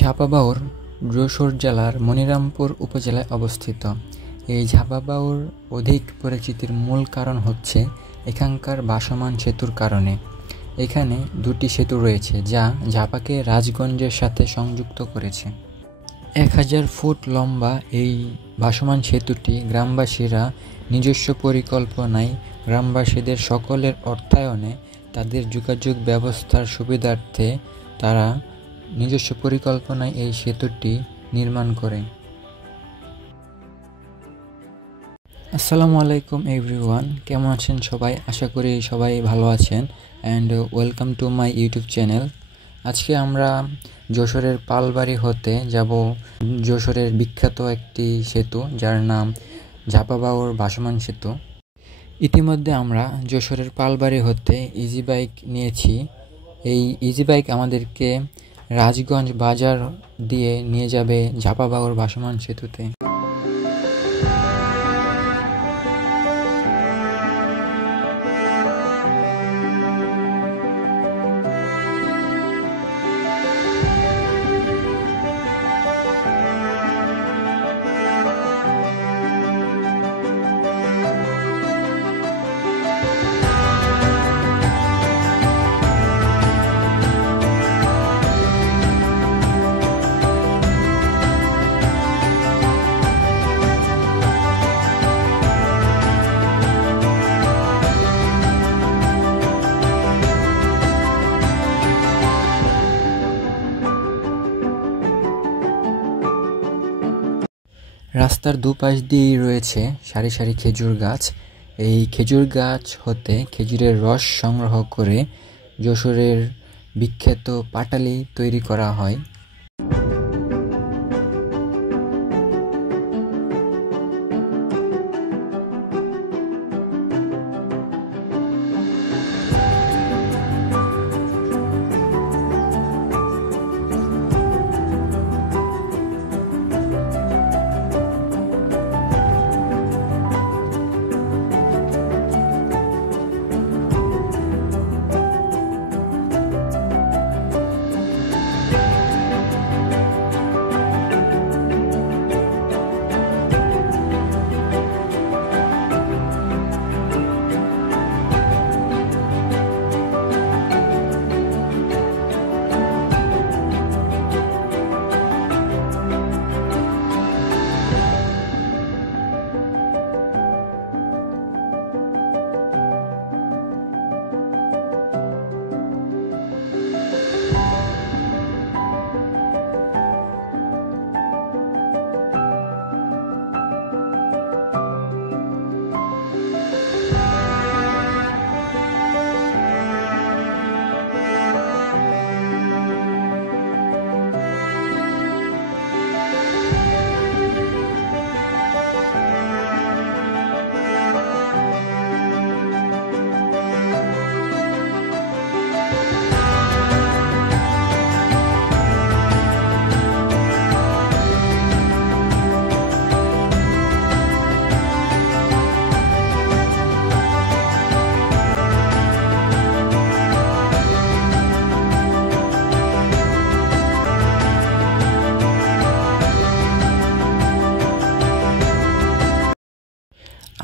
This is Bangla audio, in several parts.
ঝাপাবাউর যশোর জেলার মনিরামপুর উপজেলায় অবস্থিত। এই ঝাপাবাউর অধিক পরিচিতির মূল কারণ হচ্ছে এখানকার ভাসমান সেতুর কারণে। এখানে দুটি সেতু রয়েছে যা ঝাপাকে রাজগঞ্জের সাথে সংযুক্ত করেছে। 1000 ফুট লম্বা এই ভাসমান সেতুটি গ্রামবাসীরা নিজস্ব পরিকল্পনায় গ্রামবাসীদের সকলের অর্থায়নে তাদের যোগাযোগ ব্যবস্থার সুবিধার্থে তারা নিজস্ব পরিকল্পনায় এই সেতুটি নির্মাণ করে। আসসালামু আলাইকুম এভরিওয়ান, কেমন আছেন সবাই? আশা করি সবাই ভালো আছেন and welcome to my YouTube channel. আজকে আমরা যশোরের পালবাড়ি হতে যাব যশোরের বিখ্যাত একটি সেতু যার নাম ঝাপাবাউর ভাসমান সেতু। ইতিমধ্যে আমরা যশোরের পালবাড়ি হতে ইজি বাইক নিয়েছি। এই ইজি বাইক আমাদেরকে রাজগঞ্জ বাজার দিয়ে নিয়ে যাবে ঝাপাবাউর ভাসমান সেতুতে। রাস্তার দুপাশ দিয়েই রয়েছে সারি সারি খেজুর গাছ। এই খেজুর গাছ হতে খেজুরের রস সংগ্রহ করে যশোরের বিখ্যাত পাটালি তৈরি করা হয়।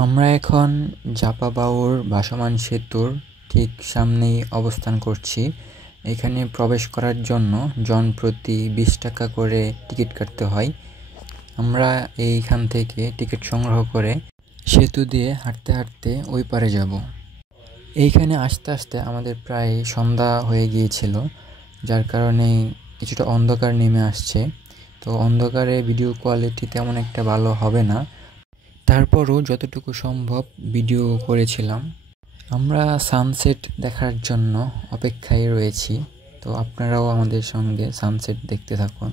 আমরা এখন ঝাপাবাউর ভাসমান সেতুর ঠিক সামনেই অবস্থান করছি। এখানে প্রবেশ করার জন্য জনপ্রতি 20 টাকা করে টিকিট কাটতে হয়। আমরা এইখান থেকে টিকিট সংগ্রহ করে সেতু দিয়ে হাঁটতে হাঁটতে ওই পারে যাব। এইখানে আস্তে আস্তে আমাদের প্রায় সন্ধ্যা হয়ে গিয়েছিল, যার কারণে কিছুটা অন্ধকার নেমে আসছে। তো অন্ধকারে ভিডিও কোয়ালিটি তেমন একটা ভালো হবে না, তারপরও যতটুকু সম্ভব ভিডিও করেছিলাম। আমরা সানসেট দেখার জন্য অপেক্ষায় রয়েছি, তো আপনারাও আমাদের সঙ্গে সানসেট দেখতে থাকুন।